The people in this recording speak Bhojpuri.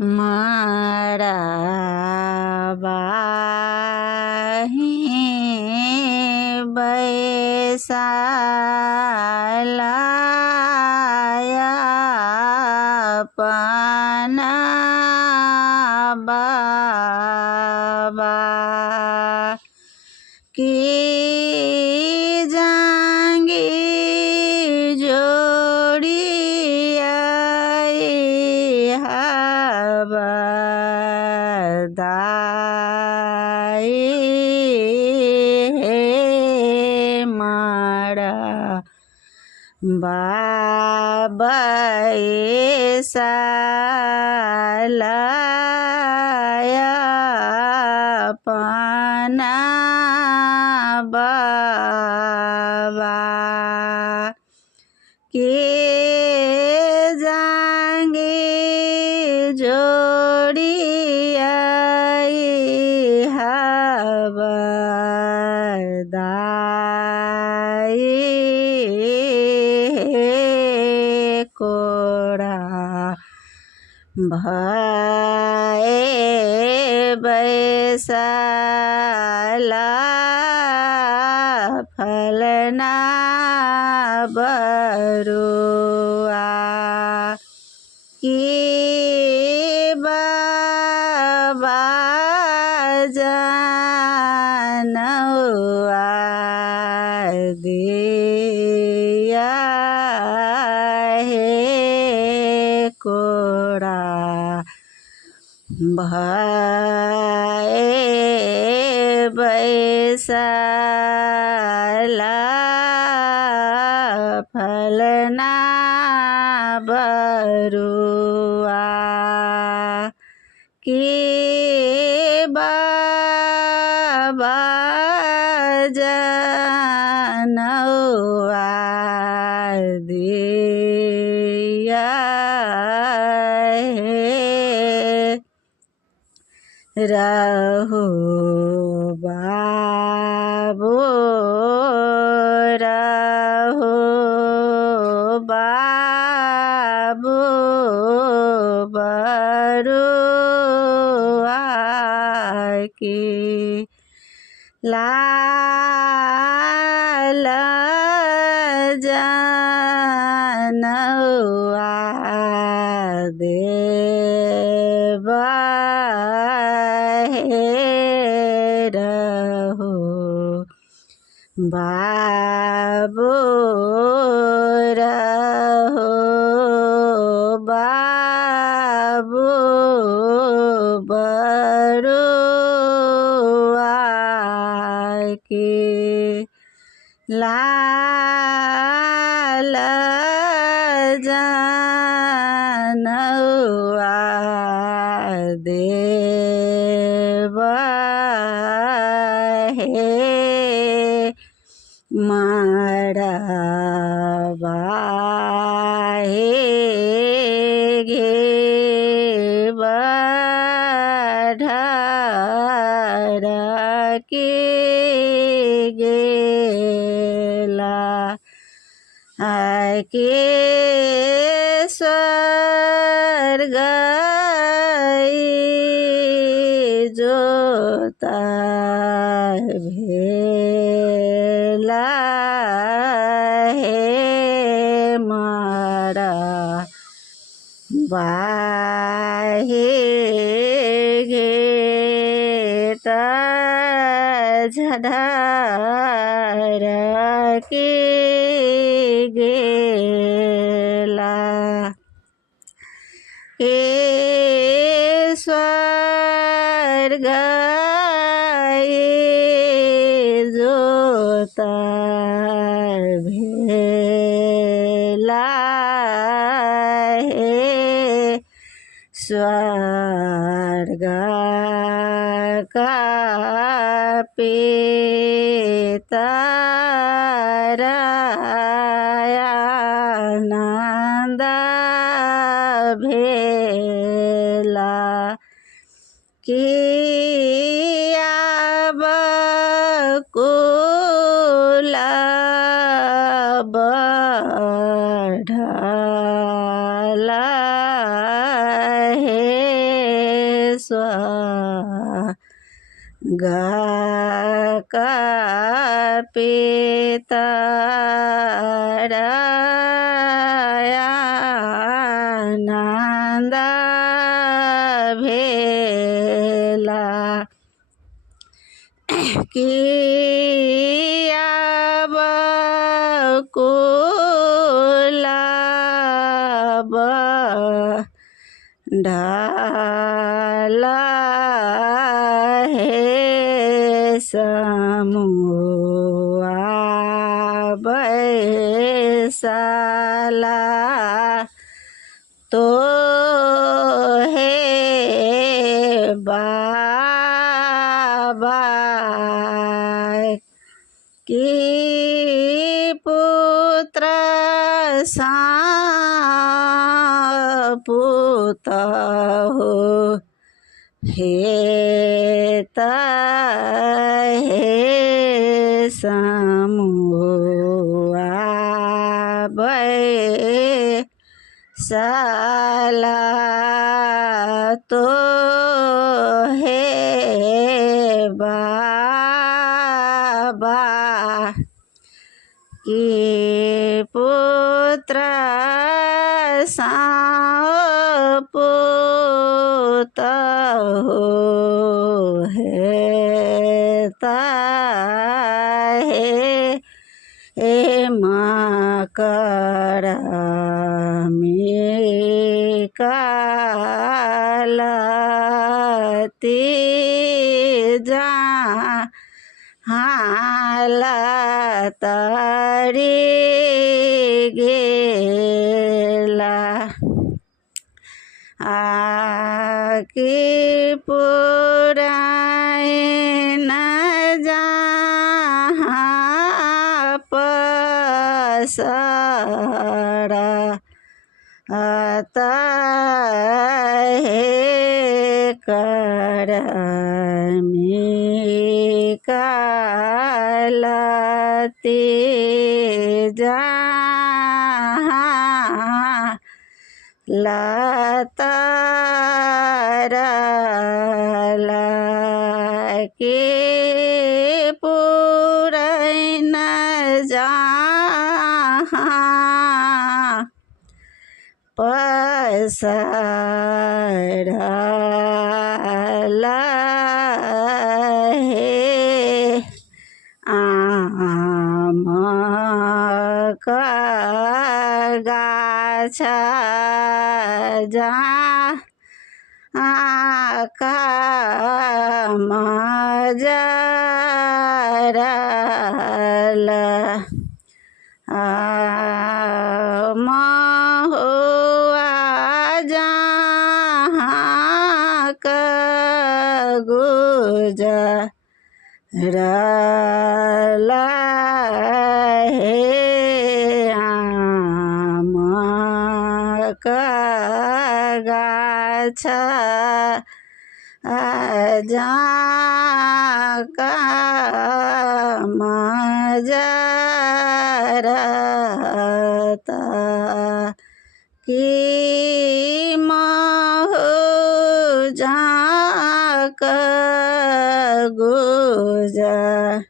मारा बाही बैसालाया पना बाबा की जांगी जोड़िया दाई हे मारा बाबा सालाया पना बाबा के जांगे जोड़िया दाई कोड़ा भय बैसाला फलना बरुआ की बाबा जानवा दिया हे कोड़ा भय बैसाला फलना बरुआ की बाबा जानवा दिया रहो बाबो रहो बाबो बरुआ की लाल जानवा देवा रहो बाबो रहो बाबो बरुआ के लाल जानवा देवा मारा बाहे घे बढ़ा के गेला के स्वर्ग जोता भेला हे मारा बाहे घेता झधार के गेला के स्वर्ग जोता भेला हे स्वर्ग का पितरानंद भेला किया बकुला बढ़ला हे स्वाहा गा का पितरायानंद भेला किया बकुलाब ढाला है समूआ बैसाला तो है बाबा की पुत्र सापुत हो हेत हे समूआ बैसाला तो हे बाबा की पुत्र सापुत हो हेता हे मकर कालती जा हालतरी गेला आकी पुराण जहाँ पसरा हे करमी कालती जहाँ लतारला के पुरैन जहाँ पसरला हे आम का गाछ जहाँ मजरला महुआ जहाँ का गुजरला हे आम का गाछ जहाँ का मजरता की महु जहाँ का गुजरला